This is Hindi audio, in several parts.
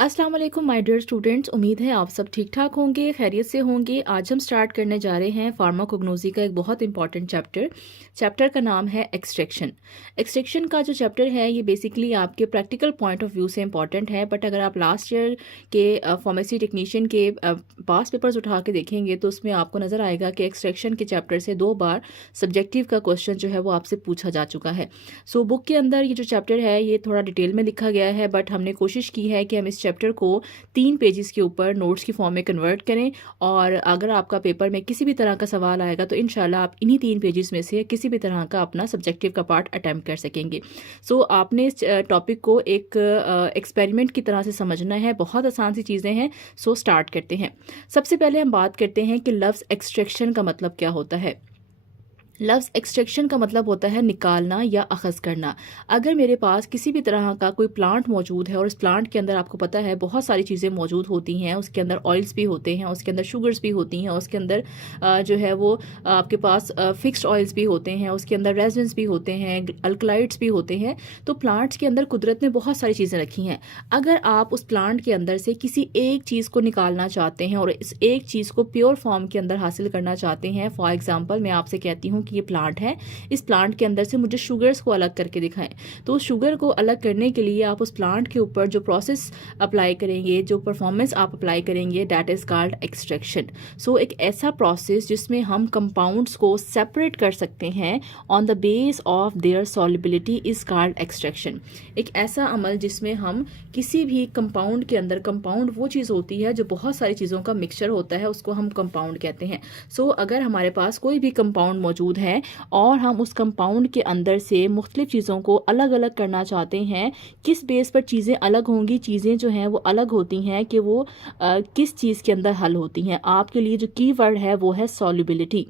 अस्सलाम वालेकुम माय डियर स्टूडेंट्स, उम्मीद है आप सब ठीक ठाक होंगे, खैरियत से होंगे। आज हम स्टार्ट करने जा रहे हैं फार्माकोग्नोसी का एक बहुत इंपॉर्टेंट चैप्टर का नाम है एक्सट्रैक्शन। एक्सट्रैक्शन का जो चैप्टर है ये बेसिकली आपके प्रैक्टिकल पॉइंट ऑफ व्यू से इंपॉर्टेंट है, बट अगर आप लास्ट ईयर के फार्मेसी टेक्नीशियन के पास पेपर्स उठा के देखेंगे तो उसमें आपको नज़र आएगा कि एक्सट्रैक्शन के चैप्टर से 2 बार सब्जेक्टिव का क्वेश्चन जो है वो आपसे पूछा जा चुका है। सो बुक के अंदर ये जो चैप्टर है ये थोड़ा डिटेल में लिखा गया है, बट हमने कोशिश की है कि हम इस चैप्टर को 3 पेजेस के ऊपर नोट्स की फॉर्म में कन्वर्ट करें, और अगर आपका पेपर में किसी भी तरह का सवाल आएगा तो इंशाल्लाह आप इन्हीं 3 पेजेस में से किसी भी तरह का अपना सब्जेक्टिव का पार्ट अटेम्प्ट कर सकेंगे। सो आपने इस टॉपिक को एक एक्सपेरिमेंट की तरह से समझना है, बहुत आसान सी चीज़ें हैं। सो स्टार्ट करते हैं। सबसे पहले हम बात करते हैं कि लफ्ज़ एक्सट्रैक्शन का मतलब क्या होता है। लफ्ज़ एक्सट्रैक्शन का मतलब होता है निकालना या अख़ज़ करना। अगर मेरे पास किसी भी तरह का कोई प्लांट मौजूद है और उस प्लांट के अंदर आपको पता है बहुत सारी चीज़ें मौजूद होती हैं, उसके अंदर ऑयल्स भी होते हैं, उसके अंदर शुगर्स भी होती हैं, उसके अंदर जो है वो आपके पास फिक्स्ड ऑयल्स भी होते हैं, उसके अंदर रेजिन्स भी होते हैं, अल्कलाइड्स भी होते हैं। तो प्लांट्स के अंदर कुदरत ने बहुत सारी चीज़ें रखी हैं। अगर आप उस प्लांट के अंदर से किसी एक चीज़ को निकालना चाहते हैं और इस एक चीज़ को प्योर फॉर्म के अंदर हासिल करना चाहते हैं, फॉर एग्जाम्पल मैं आपसे कहती हूँ ये प्लांट है, इस प्लांट के अंदर से मुझे शुगर्स को अलग करके दिखाएं, तो उस शुगर को अलग करने के लिए आप उस प्लांट के ऊपर जो प्रोसेस अप्लाई करेंगे, जो परफॉर्मेंस आप अप्लाई करेंगे, दैट इज कॉल्ड एक्सट्रैक्शन। सो एक ऐसा प्रोसेस जिसमें हम कंपाउंड्स को सेपरेट कर सकते हैं on the base of their solubility is called extraction. एक ऐसा अमल जिसमें हम किसी भी कंपाउंड के अंदर, कंपाउंड वो चीज़ होती है जो बहुत सारी चीज़ों का मिक्सचर होता है, उसको हम कंपाउंड कहते हैं। सो अगर हमारे पास कोई भी कंपाउंड मौजूद है और हम उस कंपाउंड के अंदर से मुख्तलिफ चीज़ों को अलग अलग करना चाहते हैं, किस बेस पर चीज़ें अलग होंगी, चीज़ें जो हैं वो अलग होती हैं कि वो किस चीज़ के अंदर हल होती हैं। आपके लिए जो की वर्ड है वो है सॉल्युबिलिटी।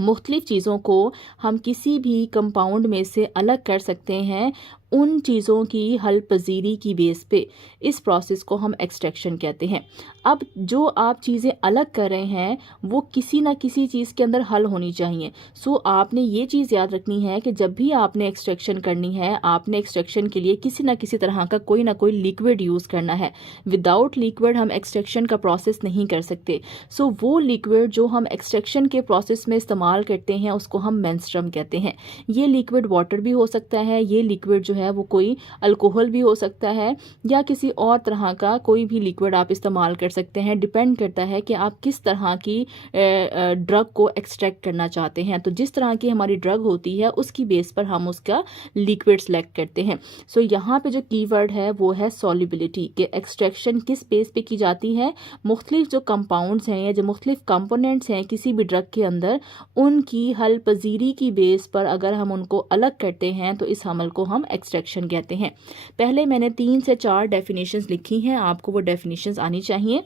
मुख्तलिफ चीज़ों को हम किसी भी कंपाउंड में से अलग कर सकते हैं उन चीज़ों की हल पजीरी की बेस पे। इस प्रोसेस को हम एक्सट्रैक्शन कहते हैं। अब जो आप चीज़ें अलग कर रहे हैं वो किसी ना किसी चीज़ के अंदर हल होनी चाहिए। सो आपने ये चीज़ याद रखनी है कि जब भी आपने एक्सट्रैक्शन करनी है, आपने एक्सट्रैक्शन के लिए किसी ना किसी तरह का कोई ना कोई लिक्विड यूज़ करना है। विदाउट लिक्विड हम एक्सट्रैक्शन का प्रोसेस नहीं कर सकते। सो वो लिक्विड जो हम एक्सट्रैक्शन के प्रोसेस में इस्तेमाल करते हैं उसको हम मेंस्ट्रुम कहते हैं। ये लिक्विड वाटर भी हो सकता है, ये लिक्विड जो है वो कोई अल्कोहल भी हो सकता है, या किसी और तरह का कोई भी लिक्विड आप इस्तेमाल कर सकते हैं। डिपेंड करता है कि आप किस तरह की ड्रग को एक्सट्रैक्ट करना चाहते हैं। तो जिस तरह की हमारी ड्रग होती है उसकी बेस पर हम उसका लिक्विड सेलेक्ट करते हैं। सो यहाँ पे जो कीवर्ड है वो है सॉल्युबिलिटी, कि एक्सट्रैक्शन किस बेस पे की जाती है। मुख्तलिफ जो कंपाउंड्स हैं या जो मुख्तलिफ कंपोनेंट्स हैं किसी भी ड्रग के अंदर, उनकी हल पजीरी की बेस पर अगर हम उनको अलग करते हैं तो इस अमल को हम एक्सट्रैक्शन कहते हैं। पहले मैंने 3 से 4 डेफिनेशंस लिखी हैं, आपको वो डेफिनेशंस आनी चाहिए।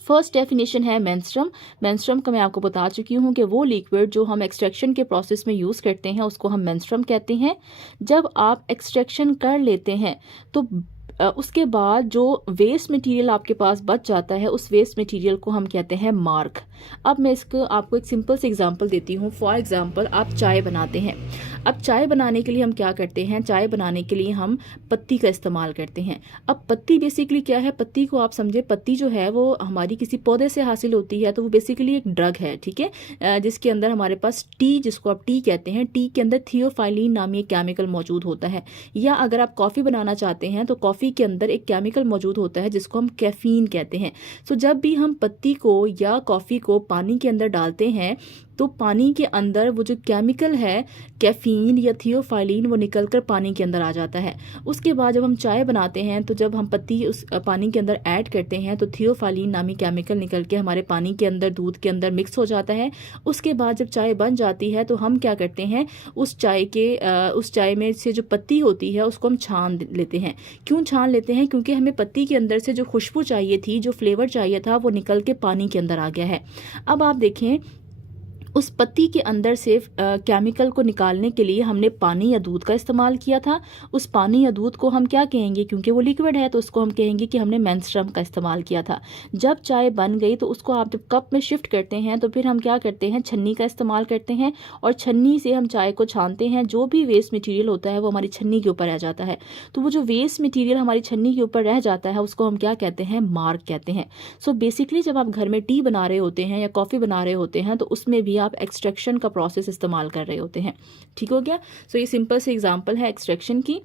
फर्स्ट डेफिनेशन है मेंस्ट्रुम। मेंस्ट्रुम का मैं आपको बता चुकी हूँ कि वो लिक्विड जो हम एक्सट्रैक्शन के प्रोसेस में यूज़ करते हैं उसको हम मेंस्ट्रुम कहते हैं। जब आप एक्सट्रैक्शन कर लेते हैं तो उसके बाद जो वेस्ट मटेरियल आपके पास बच जाता है उस वेस्ट मटेरियल को हम कहते हैं मार्क। अब मैं इसको आपको एक सिंपल सी एग्जांपल देती हूँ। फॉर एग्जांपल आप चाय बनाते हैं। अब चाय बनाने के लिए हम क्या करते हैं, चाय बनाने के लिए हम पत्ती का इस्तेमाल करते हैं। अब पत्ती बेसिकली क्या है, पत्ती को आप समझे, पत्ती जो है वो हमारी किसी पौधे से हासिल होती है, तो वो बेसिकली एक ड्रग है, ठीक है, जिसके अंदर हमारे पास टी, जिसको आप टी कहते हैं, टी के अंदर थियोफाइलिन नामी एक केमिकल मौजूद होता है। या अगर आप कॉफ़ी बनाना चाहते हैं तो कॉफ़ी के अंदर एक केमिकल मौजूद होता है जिसको हम कैफीन कहते हैं। सो जब भी हम पत्ती को या कॉफ़ी को पानी के अंदर डालते हैं तो पानी के अंदर वो जो केमिकल है कैफीन या थियोफाइलिन वो निकलकर पानी के अंदर आ जाता है। उसके बाद जब हम चाय बनाते हैं तो जब हम पत्ती उस पानी के अंदर ऐड करते हैं तो थियोफाइलिन नामी केमिकल निकल के हमारे पानी के अंदर, दूध के अंदर मिक्स हो जाता है। उसके बाद जब चाय बन जाती है तो हम क्या करते हैं, उस चाय में से जो पत्ती होती है उसको हम छान लेते हैं। क्यों छान लेते हैं, क्योंकि हमें पत्ती के अंदर से जो खुशबू चाहिए थी, जो फ्लेवर चाहिए था, वो निकल के पानी के अंदर आ गया है। अब आप देखें उस पत्ती के अंदर से केमिकल को निकालने के लिए हमने पानी या दूध का इस्तेमाल किया था। उस पानी या दूध को हम क्या कहेंगे, क्योंकि वो लिक्विड है तो उसको हम कहेंगे कि हमने मेंस्ट्रुम का इस्तेमाल किया था। जब चाय बन गई तो उसको आप जब कप में शिफ्ट करते हैं तो फिर हम क्या करते हैं, छन्नी का इस्तेमाल करते हैं और छन्नी से हम चाय को छानते हैं। जो भी वेस्ट मटीरियल होता है वो हमारी छन्नी के ऊपर रह जाता है। तो वो जो वेस्ट मटीरियल हमारी छन्नी के ऊपर रह जाता है उसको हम क्या कहते हैं, मार्क कहते हैं। सो बेसिकली जब आप घर में टी बना रहे होते हैं या कॉफ़ी बना रहे होते हैं तो उसमें भी आप एक्सट्रैक्शन का प्रोसेस इस्तेमाल कर रहे होते हैं। ठीक हो गया। सो ये सिंपल से एग्जांपल है एक्सट्रैक्शन की।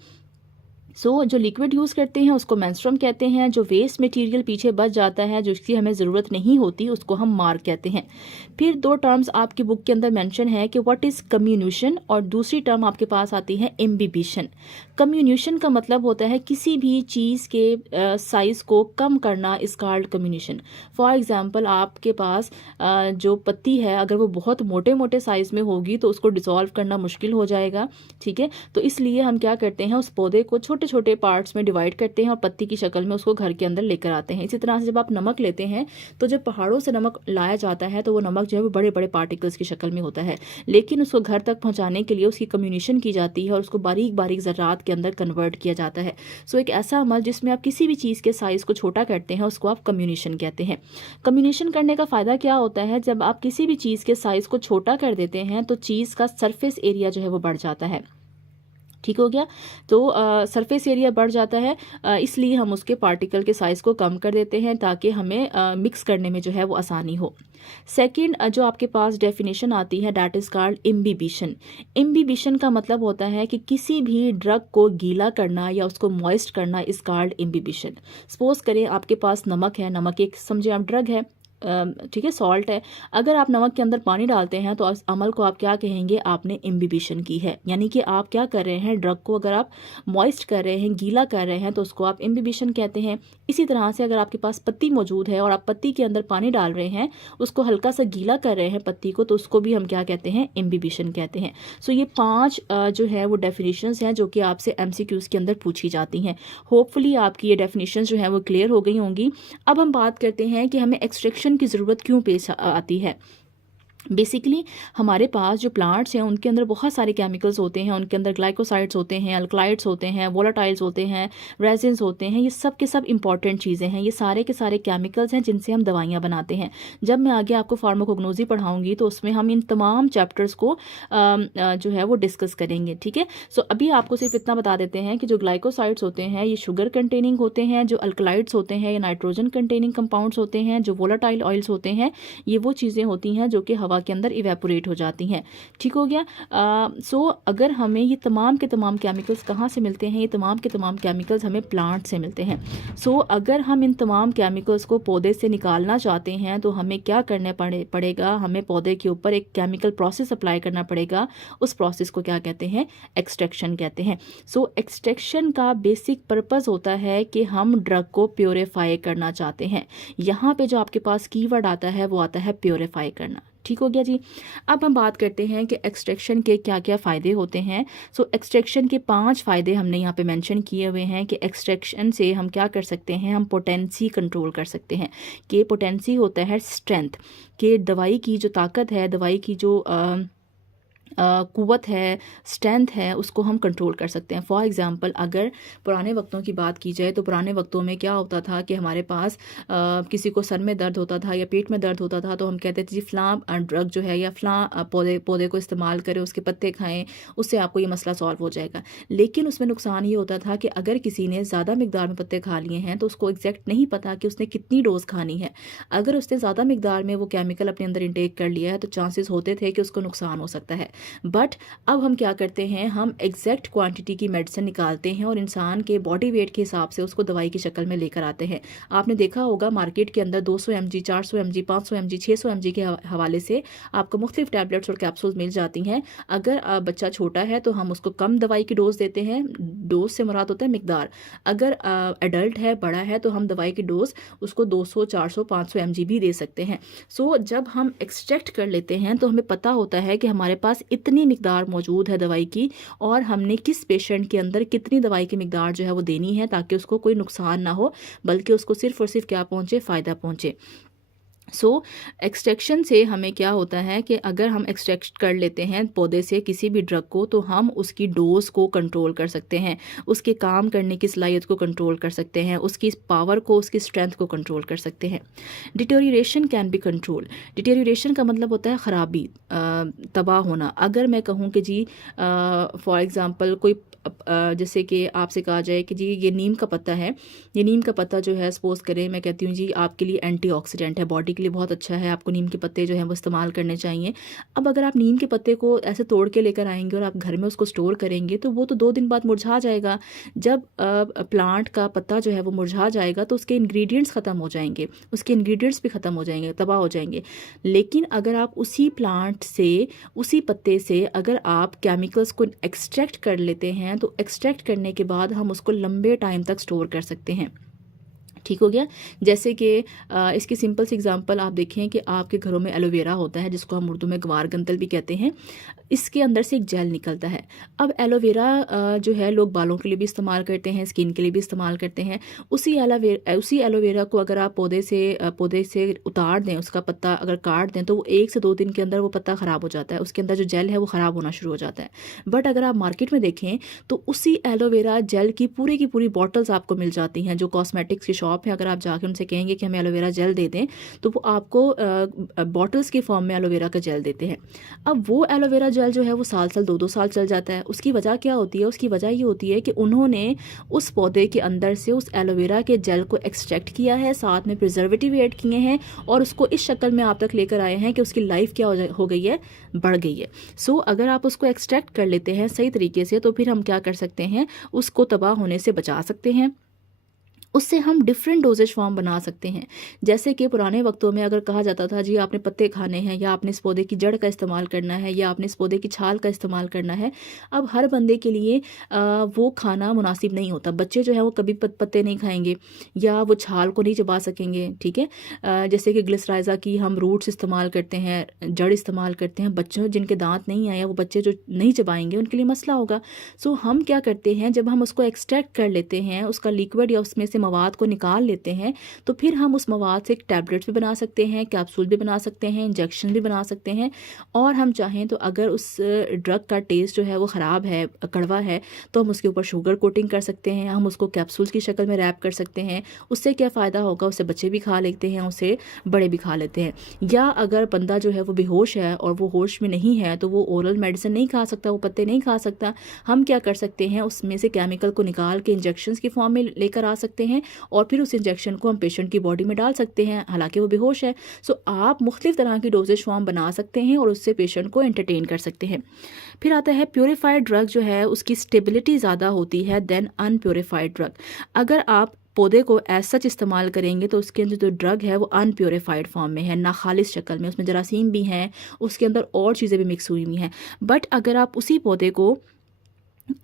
जो लिक्विड यूज़ करते हैं उसको मेंस्ट्रुम कहते हैं। जो वेस्ट मटेरियल पीछे बच जाता है, जो इसकी हमें ज़रूरत नहीं होती, उसको हम मार्क कहते हैं। फिर दो टर्म्स आपकी बुक के अंदर मेंशन है कि व्हाट इज़ कम्युनिशन, और दूसरी टर्म आपके पास आती है इम्बिबिशन। कम्युनिशन का मतलब होता है किसी भी चीज़ के साइज़ को कम करना, इज कॉल्ड कम्युनिशन। फॉर एग्जांपल आपके पास जो पत्ती है अगर वो बहुत मोटे मोटे साइज़ में होगी तो उसको डिसॉल्व करना मुश्किल हो जाएगा। ठीक है, तो इसलिए हम क्या करते हैं, उस पौधे को छोटे छोटे पार्ट्स में डिवाइड करते हैं और पत्ती की शक्ल में उसको घर के अंदर लेकर आते हैं। इसी तरह से जब आप नमक लेते हैं तो जब पहाड़ों से नमक लाया जाता है तो वो नमक जो है वो बड़े बड़े पार्टिकल्स की शक्ल में होता है, लेकिन उसको घर तक पहुंचाने के लिए उसकी कम्युनिशन की जाती है और उसको बारीक बारीक ज़र्रात के अंदर कन्वर्ट किया जाता है। सो एक ऐसा अमल जिसमें आप किसी भी चीज़ के साइज़ को छोटा करते हैं उसको आप कम्युनिशन कहते हैं। कम्युनिशन करने का फ़ायदा क्या होता है, जब आप किसी भी चीज़ के साइज़ को छोटा कर देते हैं तो चीज़ का सरफेस एरिया जो है वो बढ़ जाता है। ठीक हो गया। तो सरफेस एरिया बढ़ जाता है, इसलिए हम उसके पार्टिकल के साइज़ को कम कर देते हैं ताकि हमें मिक्स करने में जो है वो आसानी हो। सेकंड जो आपके पास डेफिनेशन आती है that is called imbibition. Imbibition का मतलब होता है कि किसी भी ड्रग को गीला करना या उसको मॉइस्ट करना इज़ कॉल्ड इम्बिबिशन। सपोज करें आपके पास नमक है, नमक एक समझे आप ड्रग है, ठीक है, सॉल्ट है। अगर आप नमक के अंदर पानी डालते हैं तो उस अमल को आप क्या कहेंगे, आपने इम्बिबिशन की है। यानी कि आप क्या कर रहे हैं, ड्रग को अगर आप मॉइस्ट कर रहे हैं, गीला कर रहे हैं तो उसको आप इम्बिबिशन कहते हैं। इसी तरह से अगर आपके पास पत्ती मौजूद है और आप पत्ती के अंदर पानी डाल रहे हैं, उसको हल्का सा गीला कर रहे हैं पत्ती को, तो उसको भी हम क्या कहते हैं, इम्बिबिशन कहते हैं। सो ये 5 जो है वो डेफिनेशंस हैं जो कि आपसे MCQs के अंदर पूछी जाती हैं। होपफुली आपकी ये डेफिनेशंस जो है वो क्लियर हो गई होंगी। अब हम बात करते हैं कि हमें एक्सट्रैक्शन की ज़रूरत क्यों पेश आती है। बेसिकली हमारे पास जो प्लांट्स हैं उनके अंदर बहुत सारे केमिकल्स होते हैं। उनके अंदर ग्लाइकोसाइड्स होते हैं, अल्कलाइड्स होते हैं, वोलाटाइल्स होते हैं, रेजिन्स होते हैं। ये सब के सब इंपॉर्टेंट चीज़ें हैं। ये सारे के सारे केमिकल्स हैं जिनसे हम दवाइयाँ बनाते हैं। जब मैं आगे आपको फार्माकोग्नोसी पढ़ाऊंगी तो उसमें हम इन तमाम चैप्टर्स को जो है वो डिस्कस करेंगे। ठीक है, सो अभी आपको सिर्फ इतना बता देते हैं कि जो ग्लाइकोसाइड्स होते हैं ये शुगर कंटेनिंग होते हैं, जो अल्कलाइड्स होते हैं ये नाइट्रोजन कंटेनिंग कंपाउंड्स होते हैं, जो वोलाटाइल ऑयल्स होते हैं ये वो चीज़ें होती हैं जो कि हवा के अंदर इवेपोरेट हो जाती हैं। ठीक हो गया। सो अगर हमें ये तमाम के तमाम केमिकल्स कहाँ से मिलते हैं, ये तमाम के तमाम केमिकल्स हमें प्लांट से मिलते हैं। सो अगर हम इन तमाम केमिकल्स को पौधे से निकालना चाहते हैं तो हमें क्या करना पड़ेगा, हमें पौधे के ऊपर एक केमिकल प्रोसेस अप्लाई करना पड़ेगा। उस प्रोसेस को क्या कहते हैं, एक्सट्रैक्शन कहते हैं। सो एक्सट्रैक्शन का बेसिक पर्पस होता है कि हम ड्रग को प्योरीफाई करना चाहते हैं। यहाँ पे जो आपके पास कीवर्ड आता है वो आता है प्योरीफाई करना। ठीक हो गया जी। अब हम बात करते हैं कि एक्सट्रैक्शन के क्या क्या फ़ायदे होते हैं। सो एक्सट्रैक्शन के 5 फ़ायदे हमने यहाँ पे मेंशन किए हुए हैं कि एक्सट्रैक्शन से हम क्या कर सकते हैं, हम पोटेंसी कंट्रोल कर सकते हैं। कि पोटेंसी होता है स्ट्रेंथ, कि दवाई की जो ताकत है, दवाई की जो कुव्वत है, स्ट्रेंथ है, उसको हम कंट्रोल कर सकते हैं। फॉर एग्जांपल अगर पुराने वक्तों की बात की जाए तो पुराने वक्तों में क्या होता था कि हमारे पास किसी को सर में दर्द होता था या पेट में दर्द होता था तो हम कहते थे जी फ़लाँ ड्रग जो है या फ़लाँ पौधे को इस्तेमाल करें, उसके पत्ते खाएं, उससे आपको ये मसला सॉल्व हो जाएगा। लेकिन उसमें नुकसान ये होता था कि अगर किसी ने ज़्यादा मिकदार में पत्ते खा लिए हैं तो उसको एग्जैक्ट नहीं पता कि उसने कितनी डोज खानी है। अगर उसने ज़्यादा मिकदार में वो केमिकल अपने अंदर इंटेक कर लिया है तो चांसेस होते थे कि उसको नुकसान हो सकता है। बट अब हम क्या करते हैं, हम एग्जैक्ट क्वांटिटी की मेडिसिन निकालते हैं और इंसान के बॉडी वेट के हिसाब से उसको दवाई की शक्ल में लेकर आते हैं। आपने देखा होगा मार्केट के अंदर 200 mg, 400 mg, 500 mg, 600 mg के हवाले से आपको मुख्तलिफ टैबलेट्स और कैप्सूल्स मिल जाती हैं। अगर बच्चा छोटा है तो हम उसको कम दवाई की डोज देते हैं। डोज से मुराद होता है मिकदार। अगर एडल्ट है, बड़ा है, तो हम दवाई की डोज उसको 200, 400, 500 mg भी दे सकते हैं। सो जब हम एक्सट्रैक्ट कर लेते हैं तो हमें पता होता है कि हमारे पास इतनी मिकदार मौजूद है दवाई की और हमने किस पेशेंट के अंदर कितनी दवाई की मिकदार जो है वो देनी है ताकि उसको कोई नुकसान ना हो, बल्कि उसको सिर्फ और सिर्फ क्या पहुंचे, फ़ायदा पहुंचे। सो एक्सट्रैक्शन से हमें क्या होता है कि अगर हम एक्सट्रैक्ट कर लेते हैं पौधे से किसी भी ड्रग को, तो हम उसकी डोज को कंट्रोल कर सकते हैं, उसके काम करने की सलाहियत को कंट्रोल कर सकते हैं, उसकी पावर को, उसकी स्ट्रेंथ को कंट्रोल कर सकते हैं। Deterioration can be control. Deterioration का मतलब होता है ख़राबी, तबाह होना। अगर मैं कहूँ कि जी फॉर एग्ज़ाम्पल कोई जैसे कि आपसे कहा जाए कि जी ये नीम का पत्ता है, ये नीम का पत्ता जो है सपोज़ करें मैं कहती हूँ जी आपके लिए एंटीऑक्सीडेंट है, बॉडी के लिए बहुत अच्छा है, आपको नीम के पत्ते जो हैं वो इस्तेमाल करने चाहिए। अब अगर आप नीम के पत्ते को ऐसे तोड़ के लेकर आएंगे और आप घर में उसको स्टोर करेंगे तो वो तो 2 दिन बाद मुरझा जाएगा। जब प्लांट का पत्ता जो है वो मुरझा जाएगा तो उसके इंग्रेडिएंट्स ख़त्म हो जाएंगे, उसके इंग्रेडिएंट्स भी ख़त्म हो जाएंगे, तबाह हो जाएंगे। लेकिन अगर आप उसी प्लांट से, उसी पत्ते से अगर आप केमिकल्स को एक्सट्रैक्ट कर लेते हैं तो एक्सट्रैक्ट करने के बाद हम उसको लंबे टाइम तक स्टोर कर सकते हैं। ठीक हो गया। जैसे कि इसकी सिंपल सी एग्जांपल आप देखें कि आपके घरों में एलोवेरा होता है जिसको हम उर्दू में गवार गंतल भी कहते हैं। इसके अंदर से एक जेल निकलता है। अब एलोवेरा जो है लोग बालों के लिए भी इस्तेमाल करते हैं, स्किन के लिए भी इस्तेमाल करते हैं। उसी एलोवेरा को अगर आप पौधे से उतार दें, उसका पत्ता अगर काट दें तो वो 1 से 2 दिन के अंदर वो पत्ता ख़राब हो जाता है, उसके अंदर जो जेल है वो ख़राब होना शुरू हो जाता है। बट अगर आप मार्केट में देखें तो उसी एलोवेरा जेल की पूरी बॉटल्स आपको मिल जाती हैं। जो कॉस्मेटिक्स की शॉप है, अगर आप जाके उनसे कहेंगे कि हमें एलोवेरा जेल दे दें तो वो आपको बॉटल्स के फॉर्म में एलोवेरा का जेल देते हैं। अब वो एलोवेरा जेल जो है वो साल 2-2 साल चल जाता है। उसकी वजह क्या होती है? उसकी वजह ये होती है कि उन्होंने उस पौधे के अंदर से उस एलोवेरा के जेल को एक्सट्रैक्ट किया है, साथ में प्रिजर्वेटिव ऐड किए हैं और उसको इस शक्ल में आप तक लेकर आए हैं कि उसकी लाइफ क्या हो गई है, बढ़ गई है। सो अगर आप उसको एक्सट्रैक्ट कर लेते हैं सही तरीके से तो फिर हम क्या कर सकते हैं, उसको तबाह होने से बचा सकते हैं। उससे हम डिफरेंट डोजेज फॉर्म बना सकते हैं। जैसे कि पुराने वक्तों में अगर कहा जाता था जी आपने पत्ते खाने हैं, या आपने इस पौधे की जड़ का इस्तेमाल करना है, या आपने इस पौधे की छाल का इस्तेमाल करना है। अब हर बंदे के लिए वो खाना मुनासिब नहीं होता। बच्चे जो है वो कभी पत्ते नहीं खाएंगे या वो छाल को नहीं चबा सकेंगे। ठीक है। जैसे कि ग्लिसराइजा की हम रूट्स इस्तेमाल करते हैं, जड़ इस्तेमाल करते हैं। बच्चों जिनके दांत नहीं आए, वो बच्चे जो नहीं चबाएंगे उनके लिए मसला होगा। सो हम क्या करते हैं, जब हम उसको एक्सट्रैक्ट कर लेते हैं, उसका लिक्विड या उसमें से मवाद को निकाल लेते हैं, तो फिर हम उस मवाद से टैबलेट्स भी बना सकते हैं, कैप्सूल भी बना सकते हैं, इंजेक्शन भी बना सकते हैं। और हम चाहें तो अगर उस ड्रग का टेस्ट जो है वो ख़राब है, कड़वा है, तो हम उसके ऊपर शुगर कोटिंग कर सकते हैं, हम उसको कैप्सूल्स की शक्ल में रैप कर सकते हैं। उससे क्या फ़ायदा होगा, उससे बच्चे भी खा लेते हैं, उससे बड़े भी खा लेते हैं। या अगर बंदा जो है वो बेहोश है और वो होश में नहीं है तो वो ओरल मेडिसिन नहीं खा सकता, वो पत्ते नहीं खा सकता। हम क्या कर सकते हैं, उसमें से केमिकल को निकाल के इंजेक्शंस की फॉर्म में लेकर आ सकते हैं और फिर उस इंजेक्शन को हम पेशेंट की बॉडी में डाल सकते हैं, हालांकि वो बेहोश है। सो आप मुख्तलिफ तरह की डोजेज फॉर्म बना सकते हैं और उससे पेशेंट को एंटरटेन कर सकते हैं। फिर आता है प्योरीफाइड ड्रग, जो है उसकी स्टेबिलिटी ज़्यादा होती है देन अनप्योरीफाइड ड्रग। अगर आप पौधे को एज सच इस्तेमाल करेंगे तो उसके अंदर जो ड्रग है वो अनप्योरीफाइड फॉर्म में है, ना खालिश शक्ल में, उसमें जरासीम भी हैं, उसके अंदर और चीज़ें भी मिक्स हुई हुई हैं। बट अगर आप उसी पौधे को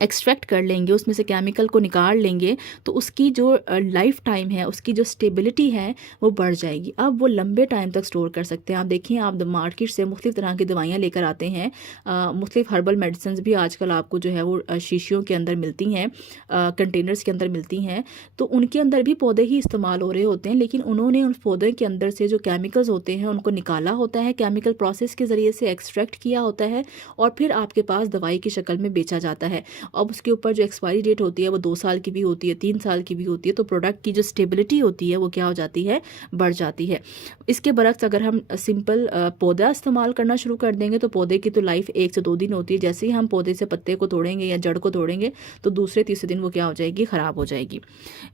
एक्सट्रैक्ट कर लेंगे, उसमें से केमिकल को निकाल लेंगे, तो उसकी जो लाइफ टाइम है, उसकी जो स्टेबिलिटी है वो बढ़ जाएगी। अब वो लंबे टाइम तक स्टोर कर सकते हैं। आप देखिए, आप मार्केट से मुख्तलिफ तरह की दवाइयाँ लेकर आते हैं, मुख्तलिफ हर्बल मेडिसिन भी आजकल आपको जो है वो शीशियों के अंदर मिलती हैं, कंटेनर्स के अंदर मिलती हैं। तो उनके अंदर भी पौधे ही इस्तेमाल हो रहे होते हैं, लेकिन उन्होंने उन पौधे के अंदर से जो केमिकल्स होते हैं उनको निकाला होता है, केमिकल प्रोसेस के ज़रिए से एक्सट्रैक्ट किया होता है और फिर आपके पास दवाई की शक्ल में बेचा जाता है। अब उसके ऊपर जो एक्सपायरी डेट होती है वो 2 साल की भी होती है, 3 साल की भी होती है। तो प्रोडक्ट की जो स्टेबिलिटी होती है वो क्या हो जाती है, बढ़ जाती है। इसके बरक्स अगर हम सिंपल पौधा इस्तेमाल करना शुरू कर देंगे तो पौधे की तो लाइफ 1 से 2 दिन होती है। जैसे ही हम पौधे से पत्ते को तोड़ेंगे या जड़ को तोड़ेंगे तो दूसरे तीसरे दिन वो क्या हो जाएगी, ख़राब हो जाएगी।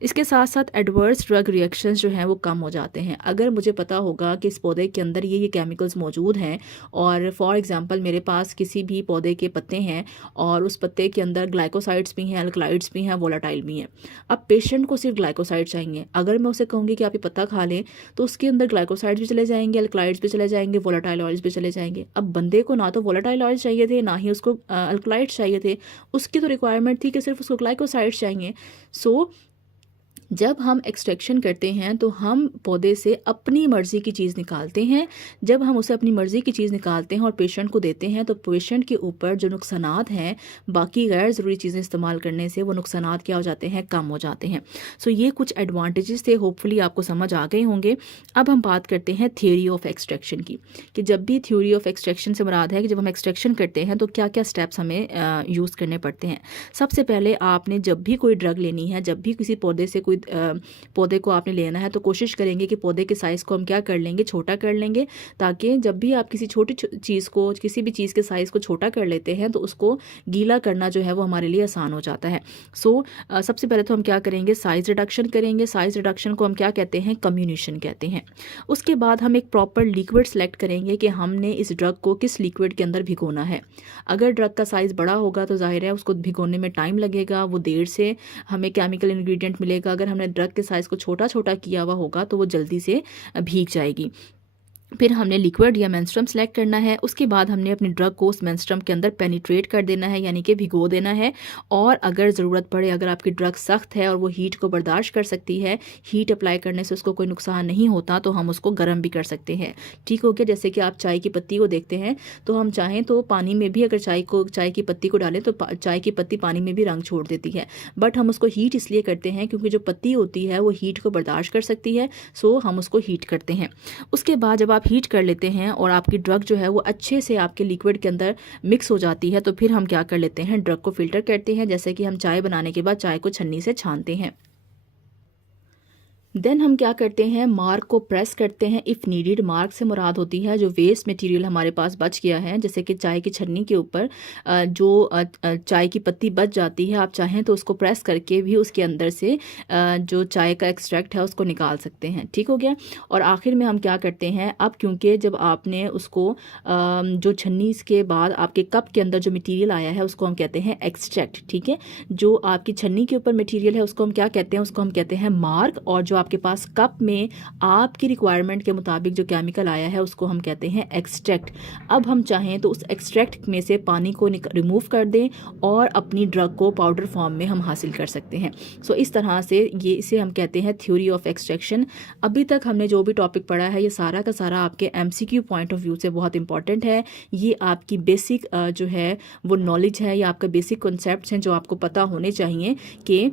इसके साथ साथ एडवर्स ड्रग रिएक्शंस जो हैं वो कम हो जाते हैं। अगर मुझे पता होगा कि इस पौधे के अंदर ये केमिकल्स मौजूद हैं और फॉर एग्जांपल मेरे पास किसी भी पौधे के पत्ते हैं और उस पत्ते के अंदर ग्लाइकोसाइड्स भी हैं, अल्कलाइड्स भी हैं, वोलाटाइल भी हैं। अब पेशेंट को सिर्फ ग्लाइकोसाइड चाहिए। अगर मैं उसे कहूँगी कि आप ये पत्ता खा लें तो उसके अंदर ग्लाइकोसाइड्स भी चले जाएंगे, अल्कलाइड्स भी चले जाएंगे, वोलाटाइल ऑयल्स भी चले जाएंगे। अब बंदे को ना तो वोलाटाइल ऑयल्स चाहिए थे, ना ही उसको अल्कलाइड्स चाहिए थे। उसकी तो रिक्वायरमेंट थी कि सिर्फ उसको ग्लाइकोसाइड्स चाहिए। सो जब हम एक्सट्रैक्शन करते हैं तो हम पौधे से अपनी मर्ज़ी की चीज़ निकालते हैं। जब हम उसे अपनी मर्ज़ी की चीज़ निकालते हैं और पेशेंट को देते हैं तो पेशेंट के ऊपर जो नुकसानात हैं बाकी गैर ज़रूरी चीज़ें इस्तेमाल करने से, वो नुकसानात क्या हो जाते हैं, कम हो जाते हैं। सो ये कुछ एडवांटेजेस थे, होपफुली आपको समझ आ गए होंगे। अब हम बात करते हैं थ्योरी ऑफ एक्सट्रैक्शन की, कि जब भी थ्योरी ऑफ एक्सट्रैक्शन से मुराद है कि जब हम एक्सट्रैक्शन करते हैं तो क्या क्या स्टेप्स हमें यूज़ करने पड़ते हैं। सबसे पहले आपने जब भी कोई ड्रग लेनी है, जब भी किसी पौधे से कोई पौधे को आपने लेना है, तो कोशिश करेंगे कि पौधे के साइज़ को हम क्या कर लेंगे, छोटा कर लेंगे, ताकि जब भी आप किसी छोटी चीज़ को, किसी भी चीज़ के साइज़ को छोटा कर लेते हैं तो उसको गीला करना जो है वो हमारे लिए आसान हो जाता है। सबसे पहले तो हम क्या करेंगे, साइज़ रिडक्शन करेंगे। साइज़ रिडक्शन को हम क्या कहते हैं, कम्युनिशन कहते हैं। उसके बाद हम एक प्रॉपर लिक्विड सेलेक्ट करेंगे कि हमने इस ड्रग को किस लिक्विड के अंदर भिगोना है। अगर ड्रग का साइज़ बड़ा होगा तो जाहिर है उसको भिगोने में टाइम लगेगा, वो देर से हमें केमिकल इंग्रेडिएंट मिलेगा। अगर हमने ड्रग के साइज़ को छोटा छोटा किया हुआ होगा तो वो जल्दी से भीग जाएगी। फिर हमने लिक्विड या मेंस्ट्रुम सेलेक्ट करना है। उसके बाद हमने अपनी ड्रग को उस मेंस्ट्रुम के अंदर पेनिट्रेट कर देना है, यानी कि भिगो देना है। और अगर ज़रूरत पड़े, अगर आपकी ड्रग सख्त है और वो हीट को बर्दाश्त कर सकती है, हीट अप्लाई करने से उसको कोई नुकसान नहीं होता, तो हम उसको गर्म भी कर सकते हैं। ठीक हो गया। जैसे कि आप चाय की पत्ती को देखते हैं, तो हम चाहें तो पानी में भी अगर चाय की पत्ती को डालें तो चाय की पत्ती पानी में भी रंग छोड़ देती है, बट हम उसको हीट इसलिए करते हैं क्योंकि जो पत्ती होती है वो हीट को बर्दाश्त कर सकती है, सो हम उसको हीट करते हैं। उसके बाद जब आप हीट कर लेते हैं और आपकी ड्रग जो है वो अच्छे से आपके लिक्विड के अंदर मिक्स हो जाती है, तो फिर हम क्या कर लेते हैं, ड्रग को फिल्टर करते हैं, जैसे कि हम चाय बनाने के बाद चाय को छन्नी से छानते हैं। देन हम क्या करते हैं, मार्क को प्रेस करते हैं इफ़ नीडेड। मार्क से मुराद होती है जो वेस्ट मटेरियल हमारे पास बच गया है, जैसे कि चाय की छन्नी के ऊपर जो चाय की पत्ती बच जाती है, आप चाहें तो उसको प्रेस करके भी उसके अंदर से जो चाय का एक्सट्रैक्ट है उसको निकाल सकते हैं। ठीक हो गया। और आखिर में हम क्या करते हैं, अब क्योंकि जब आपने उसको जो छन्नी के बाद आपके कप के अंदर जो मटीरियल आया है उसको हम कहते हैं एक्सट्रैक्ट। ठीक है। जो आपकी छन्नी के ऊपर मटीरियल है उसको हम क्या कहते हैं, उसको हम कहते हैं मार्क। और जो आपके पास कप में आपकी रिक्वायरमेंट के मुताबिक जो केमिकल आया है उसको हम कहते हैं एक्सट्रैक्ट। अब हम चाहें तो उस एक्सट्रैक्ट में से पानी को रिमूव कर दें और अपनी ड्रग को पाउडर फॉर्म में हम हासिल कर सकते हैं। इस तरह से इसे हम कहते हैं थ्योरी ऑफ एक्सट्रैक्शन। अभी तक हमने जो भी टॉपिक पढ़ा है ये सारा का सारा आपके MCQ पॉइंट ऑफ व्यू से बहुत इंपॉर्टेंट है। ये आपकी बेसिक जो है वो नॉलेज है, या आपका बेसिक कॉन्सेप्ट्स हैं जो आपको पता होने चाहिए कि